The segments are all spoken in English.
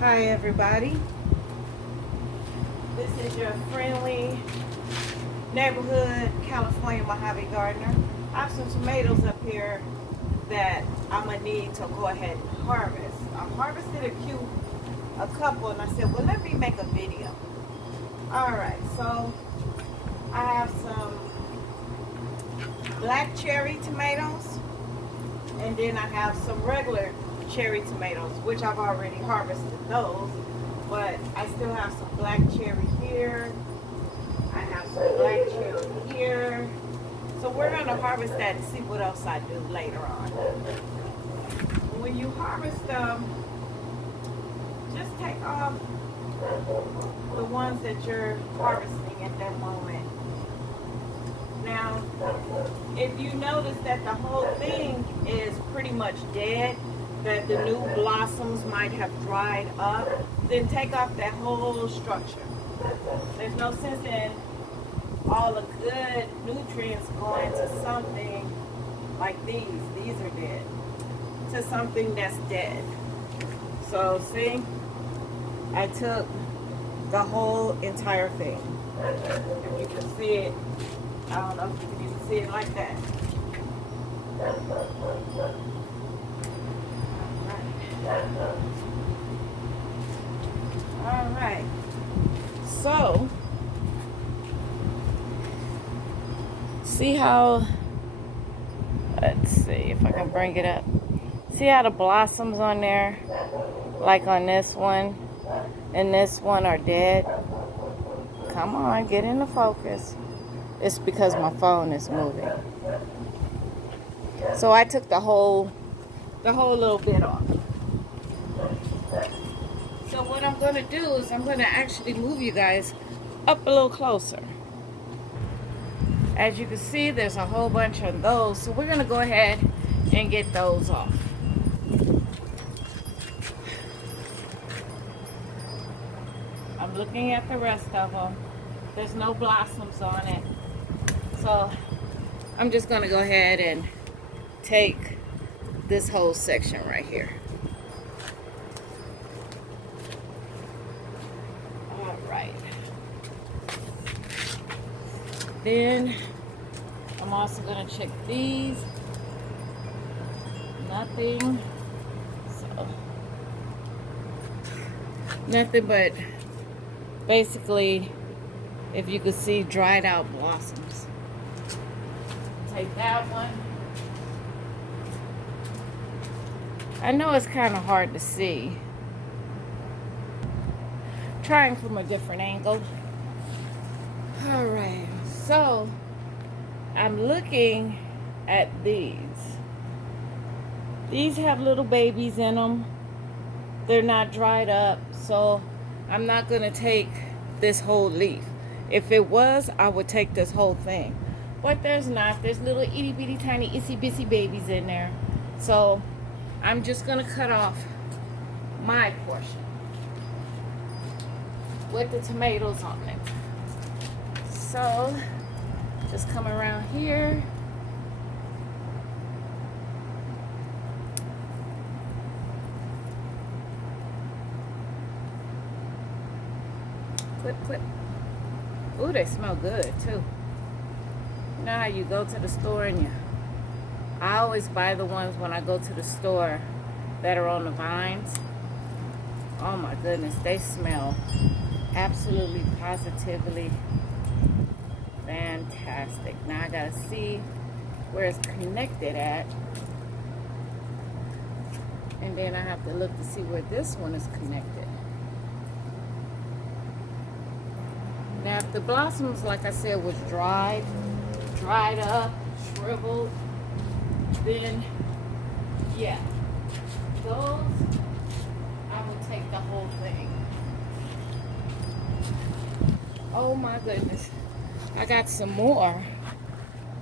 Hi everybody, this is your friendly neighborhood California Mojave gardener. I have some tomatoes up here that I'm gonna need to go ahead and harvest. I harvested a couple and I said, well, let me make a video. Alright, so I have some black cherry tomatoes and then I have some regular cherry tomatoes, which I've already harvested those, but I still have some black cherry here. I have some black cherry here. So we're gonna harvest that and see what else I do later on. When you harvest them, just take off the ones that you're harvesting at that moment. Now, if you notice that the whole thing is pretty much dead, that the new blossoms might have dried up, then take off that whole structure. There's no sense in all the good nutrients going to something like these. These are dead. To something that's dead. So see, I took the whole entire thing. If you can see it, I don't know if you can see it like that. All right. So, see how, let's see if I can bring it up. See how the blossoms on there, like on this one and this one, are dead? Come on, get into focus. It's because my phone is moving. So I took the whole little bit off. So what I'm going to do is I'm going to actually move you guys up a little closer. As you can see, there's a whole bunch of those. So we're going to go ahead and get those off. I'm looking at the rest of them. There's no blossoms on it. So I'm just going to go ahead and take this whole section right here. All right. Then I'm also going to check these. Nothing. So nothing but basically, if you could see, dried out blossoms. Take that one. I know it's kind of hard to see. Trying from a different angle. All right, so I'm looking at these. These have little babies in them. They're not dried up, so I'm not gonna take this whole leaf. If it was, I would take this whole thing. But there's not. There's little itty bitty tiny itsy bitsy babies in there. So I'm just gonna cut off my portion with the tomatoes on it. So just come around here. Clip, clip. Ooh, they smell good too. You know how you go to the store and I always buy the ones when I go to the store that are on the vines. Oh my goodness, they smell absolutely positively fantastic. Now I gotta see where it's connected at. And then I have to look to see where this one is connected. Now if the blossoms, like I said, was dried up, shriveled, then yeah, those I would take the whole thing. Oh my goodness, I got some more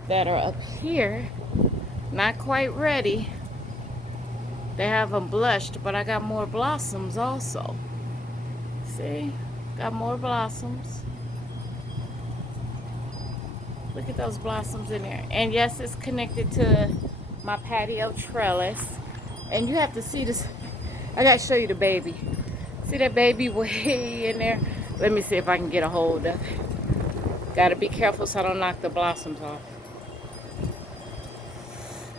that are up here, not quite ready. They haven't blushed, but I got more blossoms also. See, got more blossoms. Look at those blossoms in there. And yes, it's connected to my patio trellis. And you have to see this. I gotta show you the baby. See that baby way in there? Let me see if I can get a hold of it. Gotta be careful so I don't knock the blossoms off.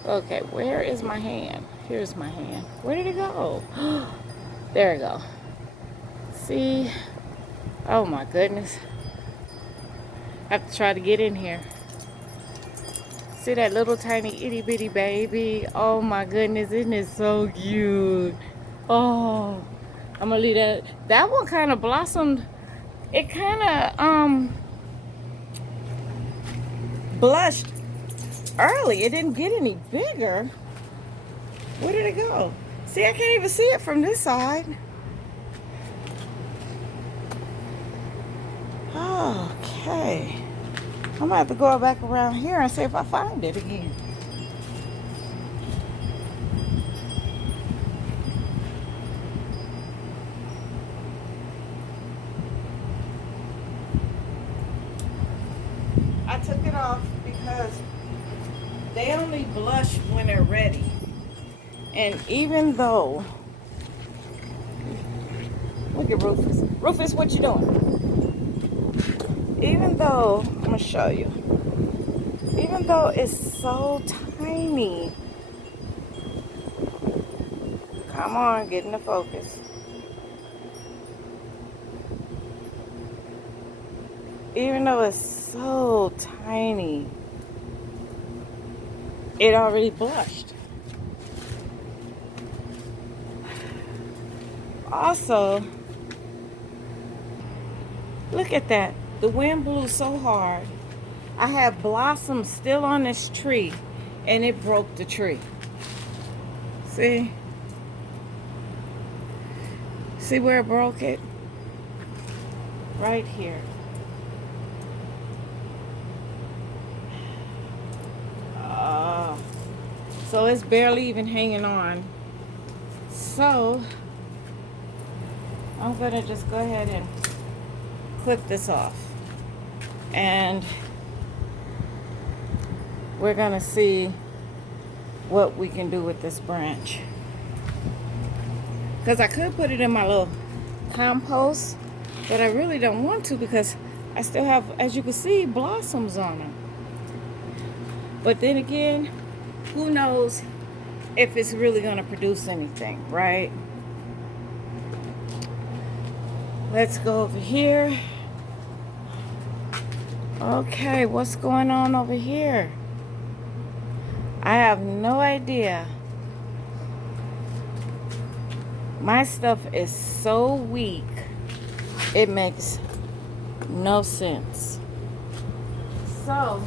Okay, where is my hand? Here's my hand. Where did it go? There it go. See? Oh my goodness. I have to try to get in here. See that little tiny itty bitty baby? Oh my goodness, isn't it so cute? Oh, I'm gonna leave that. That one kind of blossomed. It kind of blushed early. It didn't get any bigger. Where did it go? See, I can't even see it from this side. Okay. I'm gonna have to go back around here and see if I find it again. I took it off because they only blush when they're ready. And even though, look at Rufus. Rufus, what you doing? Even though, I'm gonna show you. Even though it's so tiny. Come on, get in the focus. Even though it's so tiny, it already blushed. Also, look at that. The wind blew so hard. I have blossoms still on this tree, and it broke the tree. See? See where it broke it? Right here. So it's barely even hanging on. So I'm gonna just go ahead and clip this off. And we're gonna see what we can do with this branch. Because I could put it in my little compost, but I really don't want to because I still have, as you can see, blossoms on them. But then again, who knows if it's really going to produce anything, right? Let's go over here. Okay, what's going on over here? I have no idea. My stuff is so weak, it makes no sense. So,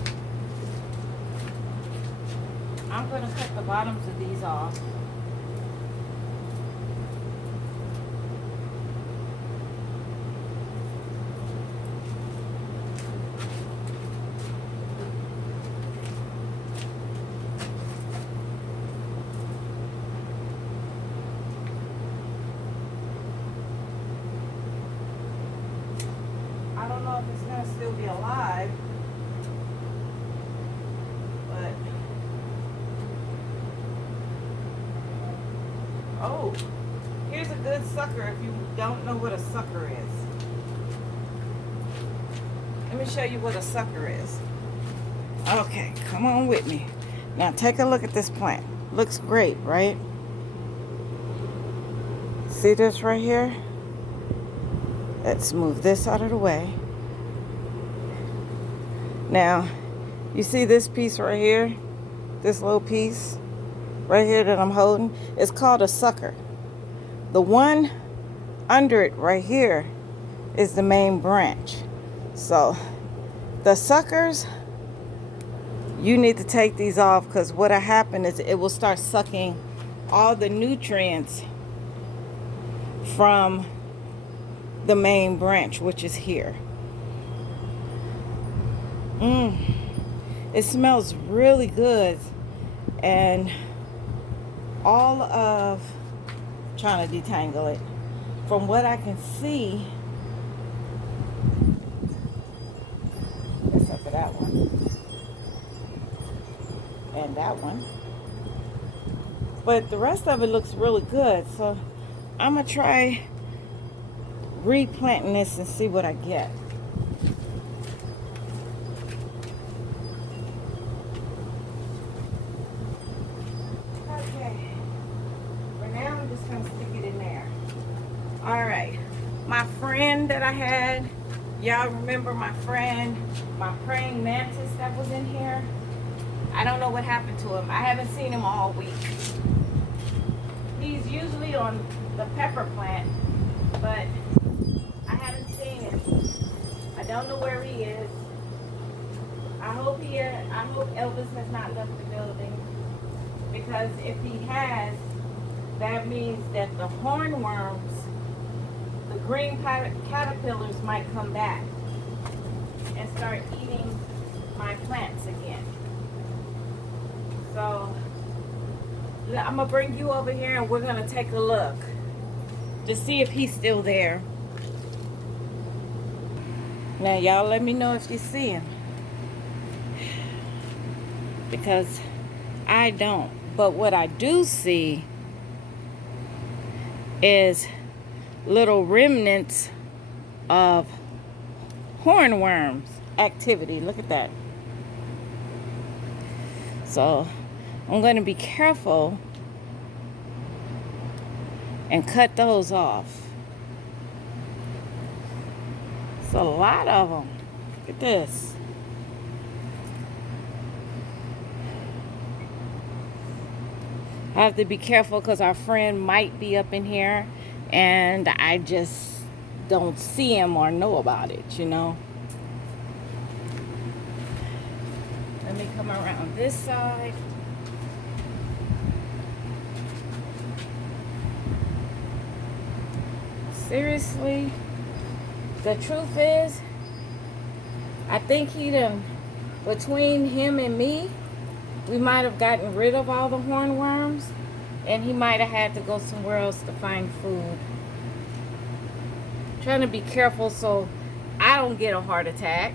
I'm going to cut the bottoms of these off. I don't know if it's going to still be alive, but oh, here's a good sucker if you don't know what a sucker is. Let me show you what a sucker is. Okay, come on with me. Now take a look at this plant. Looks great, right? See this right here? Let's move this out of the way. Now, you see this piece right here? This little piece right here that I'm holding? It's called a sucker. The one under it right here is the main branch. So, the suckers, you need to take these off because what'll happen is it will start sucking all the nutrients from the main branch, which is here. It smells really good, and all of, trying to detangle it, from what I can see, except for that one and that one, but the rest of it looks really good. So I'm gonna try replanting this and see what I get. Okay. For now, I'm just going to stick it in there. All right. My friend that I had, y'all remember my friend, my praying mantis that was in here? I don't know what happened to him. I haven't seen him all week. He's usually on the pepper plant, but I haven't seen him. I don't know where he is. I hope Elvis has not left the building, because if he has, that means that the hornworms, the green caterpillars, might come back and start eating my plants again. So I'm gonna bring you over here and we're gonna take a look to see if he's still there. Now y'all let me know if you see him, because I don't. But what I do see is little remnants of hornworms activity. Look at that. So I'm going to be careful and cut those off. It's a lot of them. Look at this. I have to be careful because our friend might be up in here and I just don't see him or know about it, you know. Let me come around this side. Seriously, the truth is, I think between him and me, we might have gotten rid of all the hornworms, and he might have had to go somewhere else to find food. Trying to be careful so I don't get a heart attack.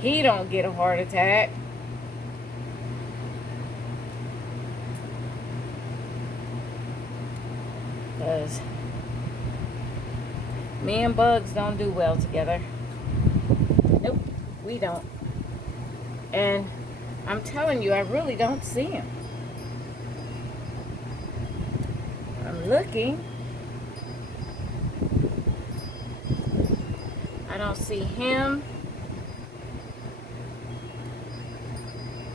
He don't get a heart attack. Because me and bugs don't do well together. Nope, we don't. And I'm telling you, I really don't see him. I'm looking. I don't see him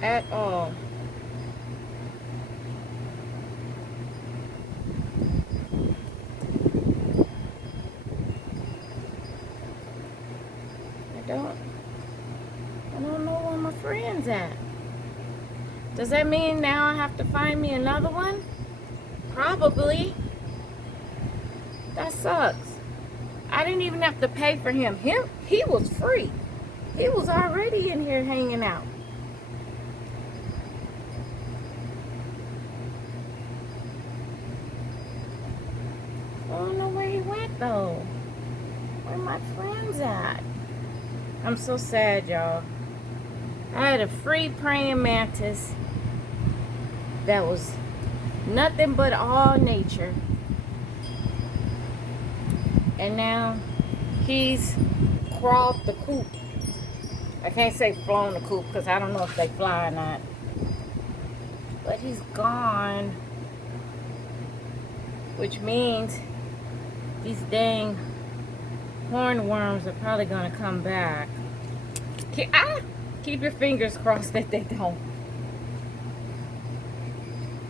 at all. I don't know where my friend's at. Does that mean now I have to find me another one? Probably. That sucks. I didn't even have to pay for him. He was free. He was already in here hanging out. I don't know where he went though. Where my friends at? I'm so sad, y'all. I had a free praying mantis that was nothing but all nature. And now he's crawled the coop. I can't say flown the coop because I don't know if they fly or not. But he's gone. Which means these dang hornworms are probably going to come back. Keep your fingers crossed that they don't.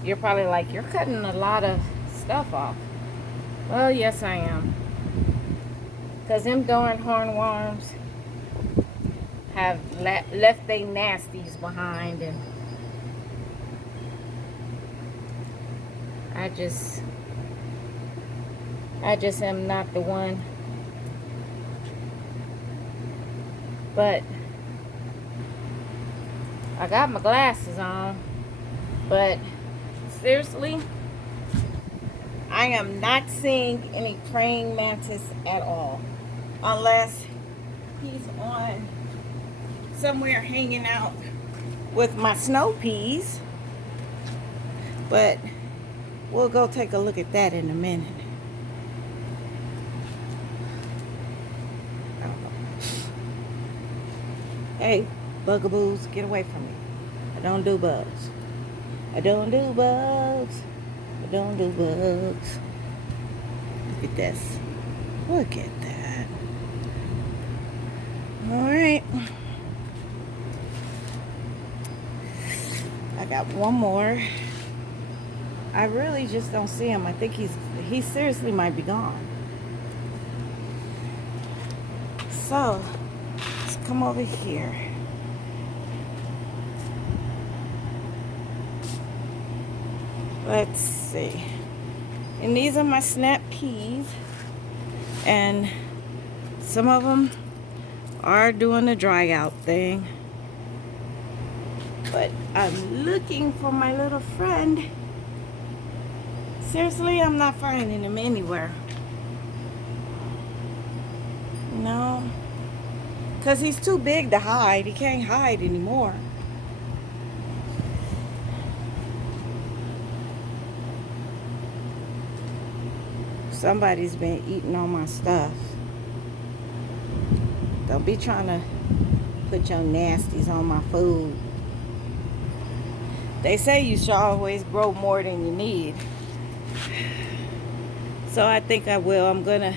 You're probably like, you're cutting a lot of stuff off. Well, yes, I am. Because them darn hornworms have left their nasties behind. And I just am not the one. But I got my glasses on. But seriously, I am not seeing any praying mantis at all. Unless he's on somewhere hanging out with my snow peas. But we'll go take a look at that in a minute. Hey, bugaboos, get away from me. I don't do bugs. I don't do bugs. I don't do bugs. Look at this. Look at that. Alright. I got one more. I really just don't see him. I think he seriously might be gone. So, let's come over here. Let's see. And these are my snap peas. And some of them are doing the dry out thing. But I'm looking for my little friend. Seriously, I'm not finding him anywhere. No. Because he's too big to hide. He can't hide anymore. Somebody's been eating all my stuff. Don't be trying to put your nasties on my food. They say you should always grow more than you need. So I think I will. I'm going to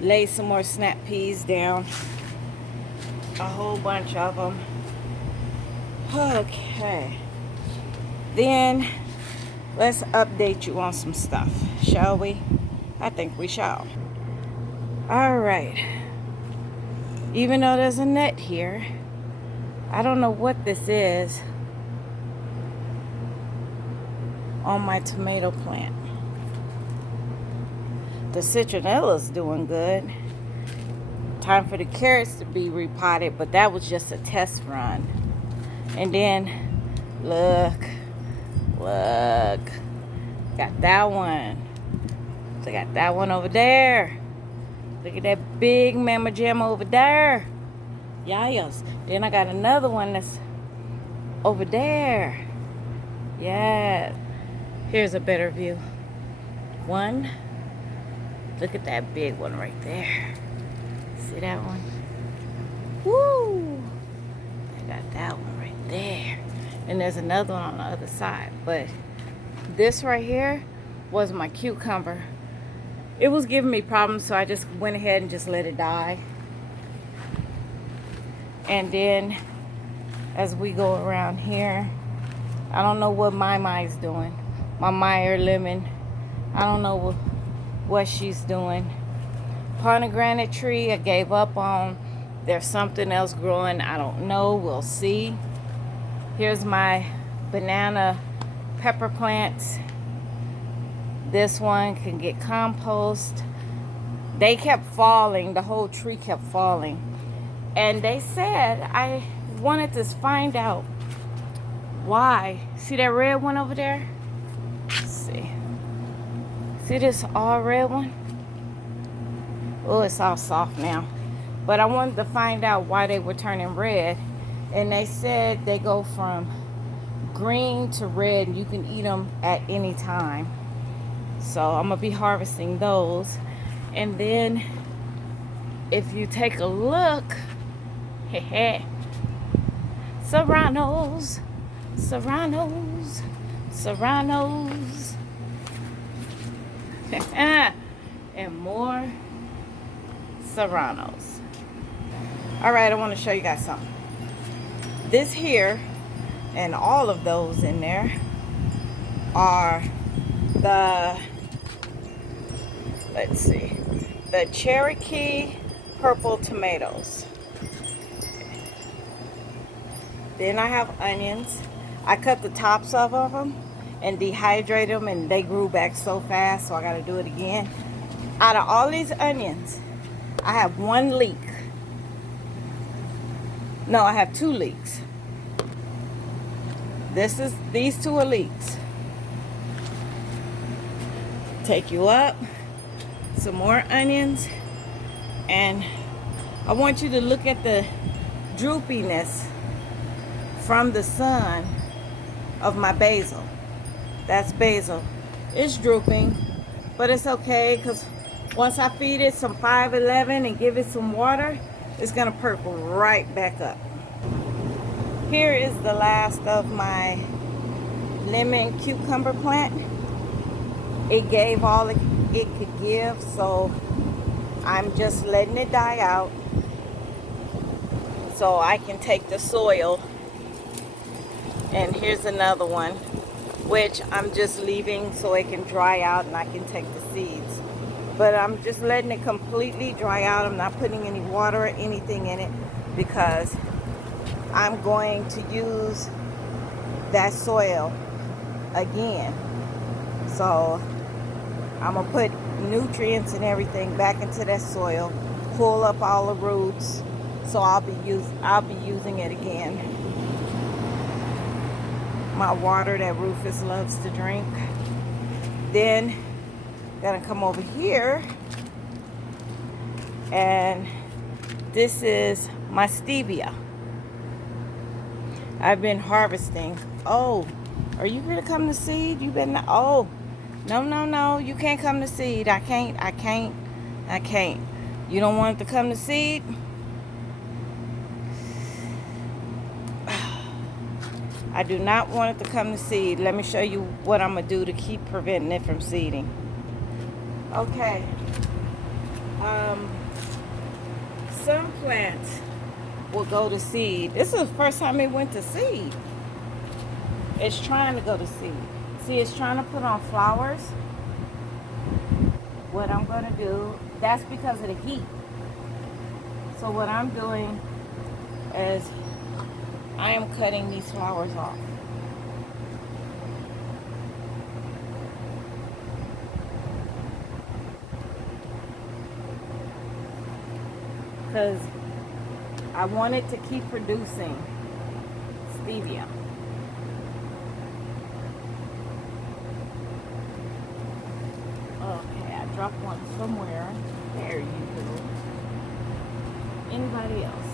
lay some more snap peas down. A whole bunch of them. Okay. Then let's update you on some stuff, shall we? I think we shall. All right. Even though there's a net here, I don't know what this is on my tomato plant. The citronella's doing good. Time for the carrots to be repotted, but that was just a test run. And then, look, got that one. So I got that one over there. Look at that big mama jam over there. Yes. Then I got another one that's over there. Yes. Here's a better view. One. Look at that big one right there. See that one? Woo! I got that one right there. And there's another one on the other side. But this right here was my cucumber. It was giving me problems, so I just went ahead and just let it die. And then as we go around here, I don't know what Mai's doing. My Meyer lemon. I don't know what she's doing. Pomegranate tree, I gave up on. There's something else growing. I don't know. We'll see. Here's my banana pepper plants. This one can get compost. They kept falling. The whole tree kept falling. And they said, I wanted to find out why. See that red one over there? Let's see. See this all red one? Oh, it's all soft now. But I wanted to find out why they were turning red. And they said they go from green to red. And you can eat them at any time. So I'm going to be harvesting those. And then if you take a look, serranos, serranos, serranos, and more serranos. All right, I want to show you guys something. This here and all of those in there are the, let's see, the Cherokee purple tomatoes. Then I have onions. I cut the tops off of them and dehydrate them, and they grew back so fast, so I got to do it again. Out of all these onions, I have one leek. No, I have 2 leeks. These 2 are leeks. Take you up, some more onions, and I want you to look at the droopiness from the sun of my basil. That's basil. It's drooping, but it's okay, because once I feed it some 5-11 and give it some water, it's gonna perk right back up. Here is the last of my lemon cucumber plant. It gave all it could give, so I'm just letting it die out so I can take the soil. And here's another one, which I'm just leaving so it can dry out and I can take the seeds. But I'm just letting it completely dry out. I'm not putting any water or anything in it because I'm going to use that soil again. So I'm gonna put nutrients and everything back into that soil, pull up all the roots, so I'll be using it again. My water that Rufus loves to drink. Then gonna come over here, and this is my stevia. I've been harvesting. Oh, are you gonna come to seed? You better. Oh, no, you can't come to seed. I can't. You don't want it to come to seed? I do not want it to come to seed. Let me show you what I'm gonna do to keep preventing it from seeding. Okay. Some plants will go to seed. This is the first time it went to seed. It's trying to go to seed. See, it's trying to put on flowers. What I'm going to do, that's because of the heat. So what I'm doing is I am cutting these flowers off. Because I want it to keep producing stevia. Okay, I dropped one somewhere. There you go. Anybody else?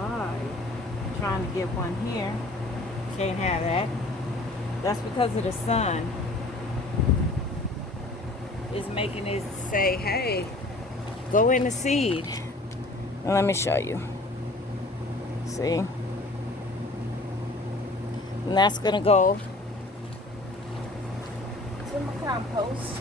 Alright. Trying to get one here. Can't have that. That's because of the sun. It's making it say, hey, go in the seed. And let me show you. See? And that's going to go to my compost.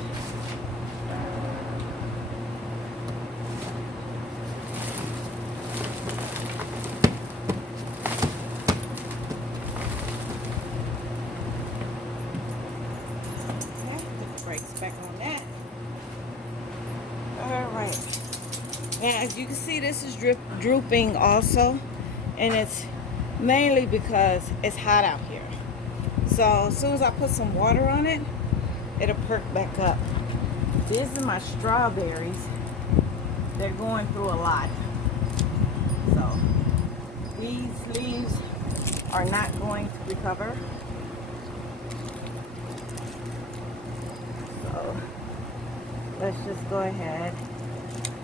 Okay, put the brakes back on that. Alright. And as you can see, this is drooping also. And it's mainly because it's hot out here. So as soon as I put some water on it, it'll perk back up. These are my strawberries. They're going through a lot. So these leaves are not going to recover. So let's just go ahead,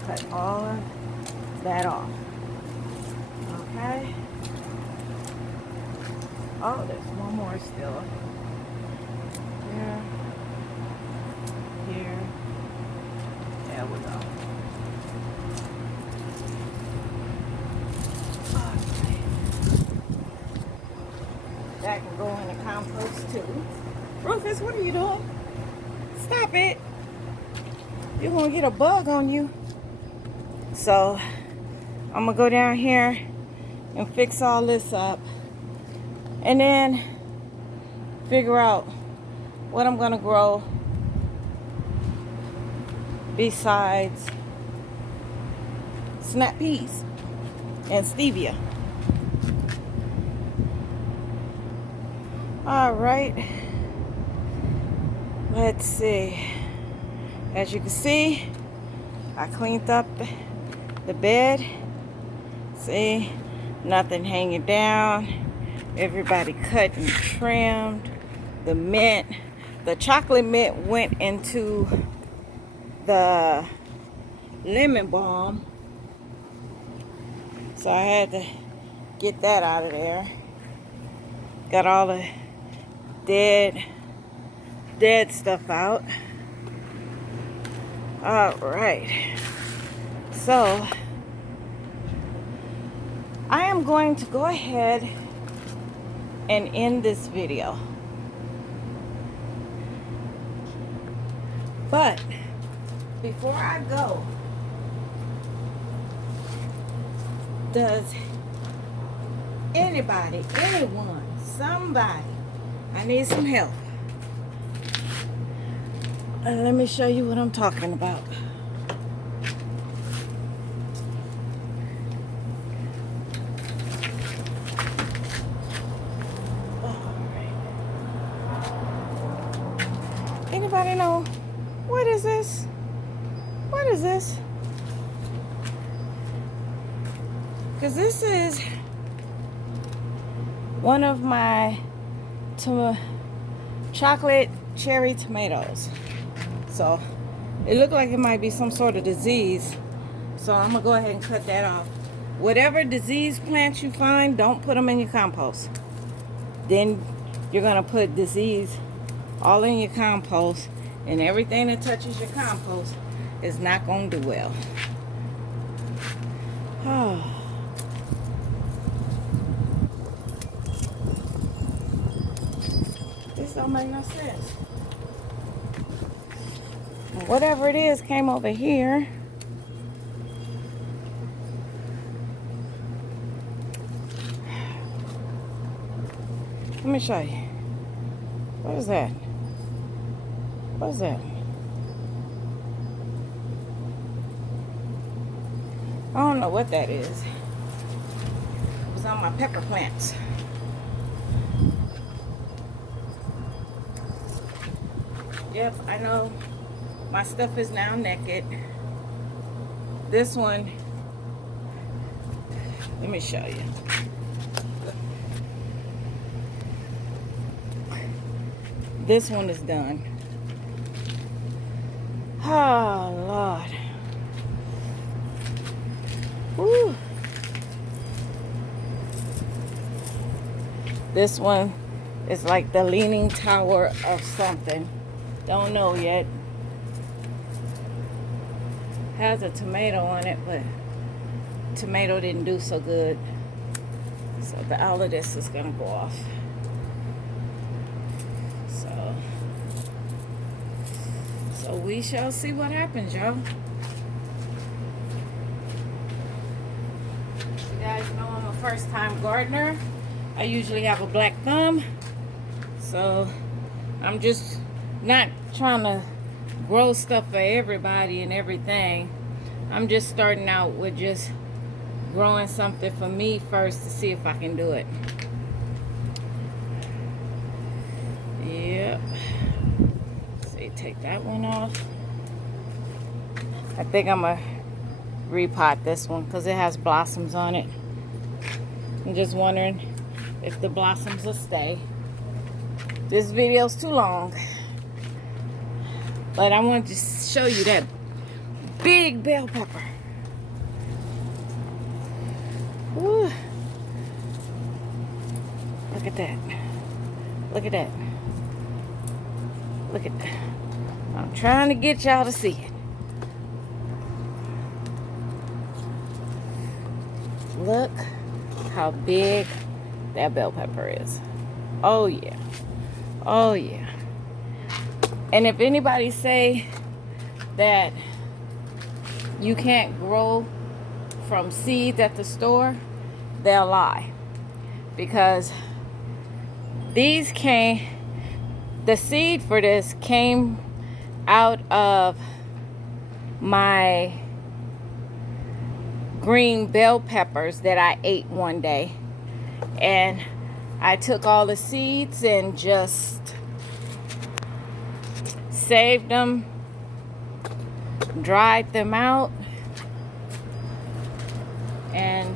cut all of that off. Okay. Oh, there's one more still. Here. Here. There we go. Okay. That can go in the compost too. Rufus, what are you doing? Stop it. You're gonna get a bug on you. So I'm gonna go down here and fix all this up. And then figure out what I'm gonna grow besides snap peas and stevia. All right, let's see. As you can see, I cleaned up the bed. See, nothing hanging down. Everybody cut and trimmed. The mint, the chocolate mint went into the lemon balm. So I had to get that out of there. Got all the dead stuff out. All right. So I am I'm going to go ahead and end this video. But before I go, does anybody, anyone, somebody, I need some help. Let me show you what I'm talking about. Anybody know what is this? What is this? Because this is one of my chocolate cherry tomatoes. So it looked like it might be some sort of disease. So I'm gonna go ahead and cut that off. Whatever disease plants you find, don't put them in your compost. Then you're gonna put disease all in your compost, and everything that touches your compost is not gonna do well. Oh. This don't make no sense. Whatever it is came over here. Let me show you. What is that? What is that? I don't know what that is. It was on my pepper plants. Yep, I know my stuff is now naked. This one, let me show you. This one is done. Oh, Lord. Woo. This one is like the leaning tower of something. Don't know yet. Has a tomato on it, but tomato didn't do so good. So all of this is gonna go off. So we shall see what happens, y'all. You guys know I'm a first-time gardener. I usually have a black thumb. So I'm just not trying to grow stuff for everybody and everything. I'm just starting out with just growing something for me first to see if I can do it. Yep. Take that one off. I think I'm gonna repot this one because it has blossoms on it. I'm just wondering if the blossoms will stay. This video's too long, but I wanted to show you that big bell pepper. Woo. Look at that. Look at that. Look at that. I'm trying to get y'all to see it. Look how big that bell pepper is. Oh yeah. Oh yeah. And if anybody say that you can't grow from seeds at the store, they'll lie. Because the seed for this came out of my green bell peppers that I ate one day. And I took all the seeds and just saved them, dried them out, and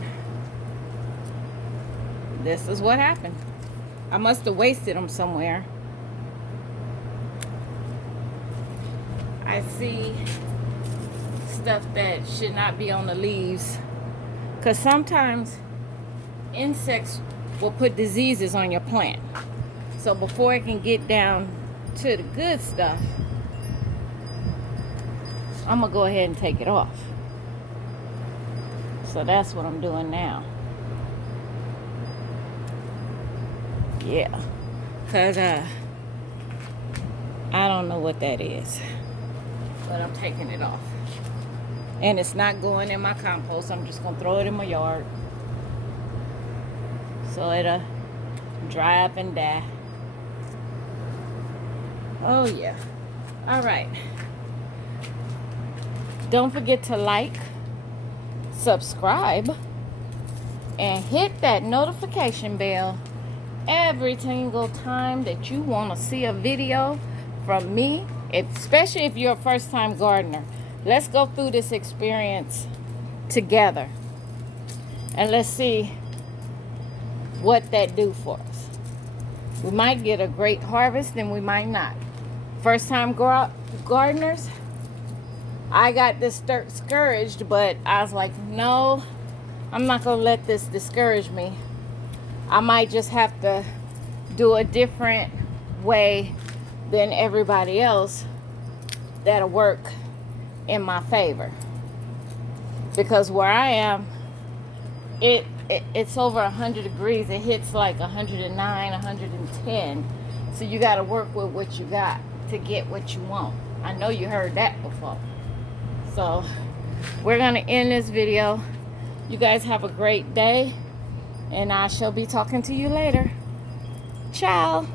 this is what happened. I must have wasted them somewhere. I see stuff that should not be on the leaves, because sometimes insects will put diseases on your plant. So before it can get down to the good stuff, I'm gonna go ahead and take it off. So that's what I'm doing now. Yeah. Because I don't know what that is. But I'm taking it off. And it's not going in my compost. I'm just going to throw it in my yard. So it'll dry up and die. Oh, yeah. All right. Don't forget to like, subscribe, and hit that notification bell every single time that you want to see a video from me, especially if you're a first-time gardener. Let's go through this experience together, and let's see what that do for us. We might get a great harvest, and we might not. First-time gardeners, I got discouraged, but I was like, no, I'm not going to let this discourage me. I might just have to do a different way than everybody else that'll work in my favor. Because where I am, it's over 100 degrees. It hits like 109, 110. So you got to work with what you got to get what you want. I know you heard that before. So we're going to end this video. You guys have a great day, and I shall be talking to you later. Ciao.